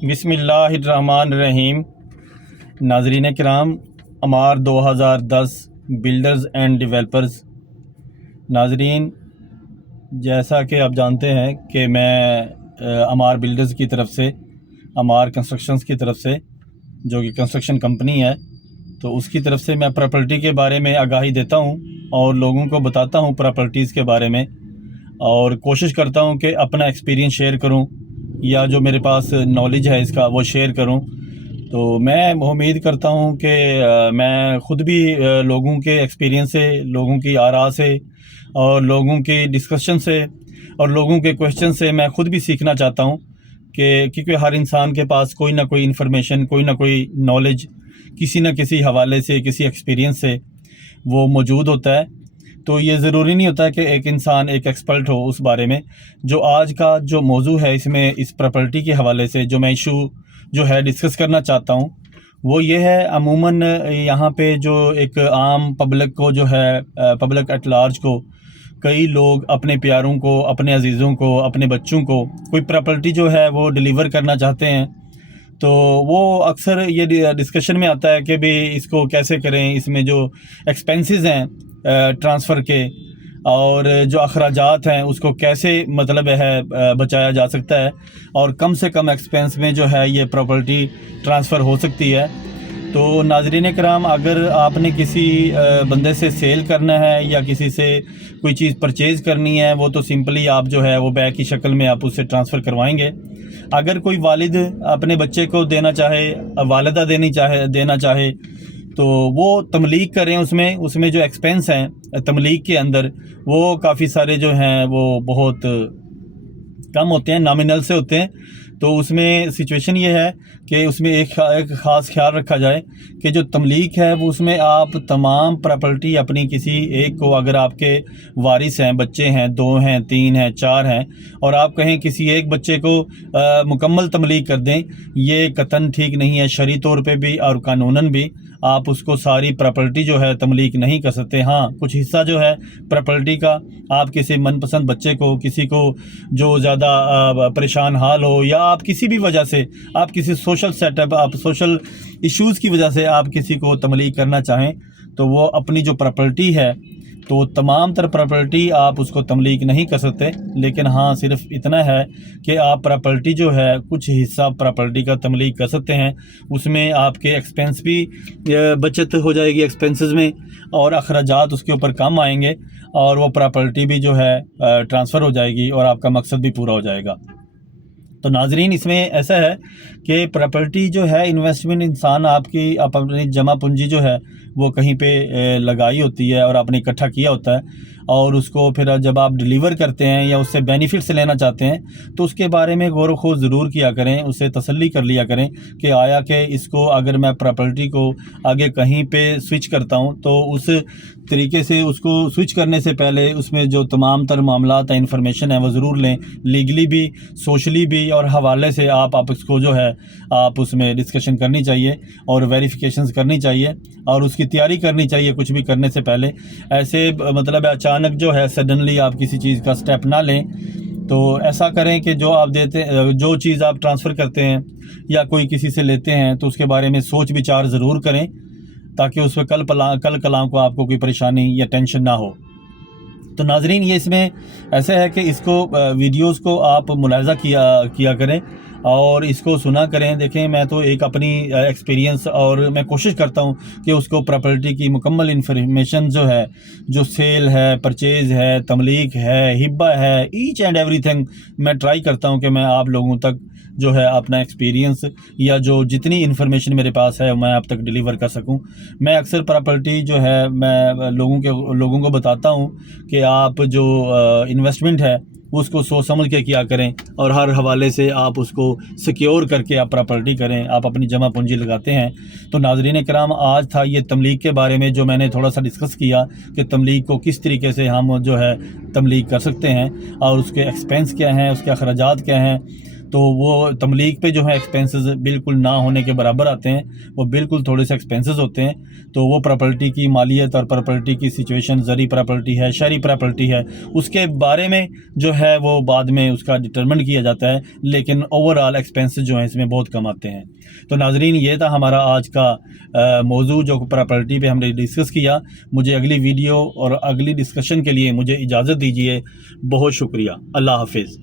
بسم اللہ الرحمن الرحیم۔ ناظرین کرام، عمار 2010 بلڈرز اینڈ ڈیولپرز۔ ناظرین، جیسا کہ آپ جانتے ہیں کہ میں عمار بلڈرز کی طرف سے، عمار کنسٹرکشنز کی طرف سے، جو کہ کنسٹرکشن کمپنی ہے، تو اس کی طرف سے میں پراپرٹی کے بارے میں آگاہی دیتا ہوں اور لوگوں کو بتاتا ہوں پراپرٹیز کے بارے میں، اور کوشش کرتا ہوں کہ اپنا ایکسپیرینس شیئر کروں یا جو میرے پاس نالج ہے اس کا وہ شیئر کروں۔ تو میں امید کرتا ہوں کہ میں خود بھی لوگوں کے ایکسپیرینس سے، لوگوں کی آراء سے اور لوگوں کی ڈسکشن سے اور لوگوں کے کویشچن سے میں خود بھی سیکھنا چاہتا ہوں، کیونکہ ہر انسان کے پاس کوئی نہ کوئی انفارمیشن، کوئی نہ کوئی نالج کسی نہ کسی حوالے سے، کسی ایکسپیرینس سے وہ موجود ہوتا ہے۔ تو یہ ضروری نہیں ہوتا کہ ایک انسان ایک ایکسپرٹ ہو اس بارے میں۔ جو آج کا جو موضوع ہے اس پراپرٹی کے حوالے سے جو میں ایشو جو ہے ڈسکس کرنا چاہتا ہوں، وہ یہ ہے، عموماً یہاں پہ جو ایک عام پبلک کو جو ہے، پبلک ایٹ لارج کو، کئی لوگ اپنے پیاروں کو، اپنے عزیزوں کو، اپنے بچوں کو کوئی پراپرٹی جو ہے وہ ڈیلیور کرنا چاہتے ہیں، تو وہ اکثر یہ ڈسکشن میں آتا ہے کہ بھی اس کو کیسے کریں، اس میں جو ایکسپینسز ہیں ٹرانسفر کے اور جو اخراجات ہیں اس کو کیسے مطلب ہے بچایا جا سکتا ہے اور کم سے کم ایکسپینس میں جو ہے یہ پراپرٹی ٹرانسفر ہو سکتی ہے۔ تو ناظرین کرام، اگر آپ نے کسی بندے سے سیل کرنا ہے یا کسی سے کوئی چیز پرچیز کرنی ہے، وہ تو سمپلی آپ جو ہے وہ بیگ کی شکل میں آپ اسے ٹرانسفر کروائیں گے۔ اگر کوئی والد اپنے بچے کو دینا چاہے، والدہ دینا چاہے تو وہ تملیک کریں، اس میں جو ایکسپینس ہیں تملیک کے اندر، وہ کافی سارے جو ہیں وہ بہت کم ہوتے ہیں، نامنل سے ہوتے ہیں۔ تو اس میں سچویشن یہ ہے کہ اس میں ایک خاص خیال رکھا جائے کہ جو تملیک ہے وہ اس میں آپ تمام پراپرٹی اپنی کسی ایک کو، اگر آپ کے وارث ہیں، بچے ہیں، 2 ہیں، 3 ہیں، 4 ہیں، اور آپ کہیں کسی ایک بچے کو مکمل تملیک کر دیں، یہ قطعاً ٹھیک نہیں ہے، شرعی طور پہ بھی اور قانوناً بھی آپ اس کو ساری پراپرٹی جو ہے تملیک نہیں کر سکتے۔ ہاں، کچھ حصہ جو ہے پراپرٹی کا آپ کسی من پسند بچے کو، کسی کو جو زیادہ پریشان حال ہو، یا آپ کسی بھی وجہ سے، آپ کسی سوشل سیٹ اپ، آپ سوشل ایشوز کی وجہ سے آپ کسی کو تملیک کرنا چاہیں، تو وہ اپنی جو پراپرٹی ہے تو تمام تر پراپرٹی آپ اس کو تملیک نہیں کر سکتے، لیکن ہاں صرف اتنا ہے کہ آپ پراپرٹی جو ہے کچھ حصہ پراپرٹی کا تملیک کر سکتے ہیں۔ اس میں آپ کے ایکسپینس بھی بچت ہو جائے گی ایکسپینسز میں، اور اخراجات اس کے اوپر کم آئیں گے، اور وہ پراپرٹی بھی جو ہے ٹرانسفر ہو جائے گی اور آپ کا مقصد بھی پورا ہو جائے گا۔ تو ناظرین، اس میں ایسا ہے کہ پراپرٹی جو ہے انویسٹمنٹ، انسان آپ اپنی جمع پونجی جو ہے وہ کہیں پہ لگائی ہوتی ہے اور آپ نے اکٹھا کیا ہوتا ہے، اور اس کو پھر جب آپ ڈیلیور کرتے ہیں یا اس سے بینیفٹس لینا چاہتے ہیں تو اس کے بارے میں غور و خوض ضرور کیا کریں، اسے تسلی کر لیا کریں کہ آیا کہ اس کو اگر میں پراپرٹی کو آگے کہیں پہ سوئچ کرتا ہوں تو اس طریقے سے اس کو سوئچ کرنے سے پہلے اس میں جو تمام تر معاملات ہیں، انفارمیشن ہے، وہ ضرور لیں، لیگلی بھی، سوشلی بھی، اور حوالے سے آپ اس کو جو ہے آپ اس میں ڈسکشن کرنی چاہیے اور ویریفیکیشنز کرنی چاہیے اور اس کی تیاری کرنی چاہیے کچھ بھی کرنے سے پہلے۔ ایسے مطلب اچانک جو ہے سڈنلی آپ کسی چیز کا سٹیپ نہ لیں۔ تو ایسا کریں کہ جو چیز آپ ٹرانسفر کرتے ہیں یا کوئی کسی سے لیتے ہیں تو اس کے بارے میں سوچ بچار ضرور کریں، تاکہ اس پہ کل کلام کو آپ کو کوئی پریشانی یا ٹینشن نہ ہو۔ تو ناظرین، یہ اس میں ایسا ہے کہ اس کو ویڈیوز کو آپ ملاحظہ کیا کریں اور اس کو سنا کریں۔ دیکھیں، میں تو ایک اپنی ایکسپیرینس اور میں کوشش کرتا ہوں کہ اس کو پراپرٹی کی مکمل انفارمیشن جو ہے، جو سیل ہے، پرچیز ہے، تملیک ہے، ہبہ ہے، ایچ اینڈ ایوری تھنگ میں ٹرائی کرتا ہوں کہ میں آپ لوگوں تک جو ہے اپنا ایکسپیرینس یا جو جتنی انفارمیشن میرے پاس ہے میں آپ تک ڈیلیور کر سکوں۔ میں اکثر پراپرٹی جو ہے میں لوگوں کو بتاتا ہوں کہ آپ جو انویسٹمنٹ ہے اس کو سوچ سمجھ کے کیا کریں، اور ہر حوالے سے آپ اس کو سیکیور کر کے آپ پراپرٹی کریں، آپ اپنی جمع پونجی لگاتے ہیں۔ تو ناظرین کرام، آج تھا یہ تملیک کے بارے میں جو میں نے تھوڑا سا ڈسکس کیا کہ تملیک کو کس طریقے سے ہم جو ہے تملیک کر سکتے ہیں اور اس کے ایکسپینس کیا ہیں، اس کے اخراجات کیا ہیں۔ تو وہ تملیک پہ جو ہے ایکسپینسز بالکل نہ ہونے کے برابر آتے ہیں، وہ بالکل تھوڑے سے ایکسپینسز ہوتے ہیں. تو وہ پراپرٹی کی مالیت اور پراپرٹی کی سچویشن، زرعی پراپرٹی ہے، شہری پراپرٹی ہے، اس کے بارے میں جو ہے وہ بعد میں اس کا ڈٹرمن کیا جاتا ہے، لیکن اوور آل ایکسپینسز جو ہیں اس میں بہت کم آتے ہیں. تو ناظرین، یہ تھا ہمارا آج کا موضوع جو پراپرٹی پہ ہم نے ڈسکس کیا. مجھے اگلی ویڈیو اور اگلی ڈسکشن کے لیے مجھے اجازت دیجیے. بہت شکریہ. اللہ حافظ.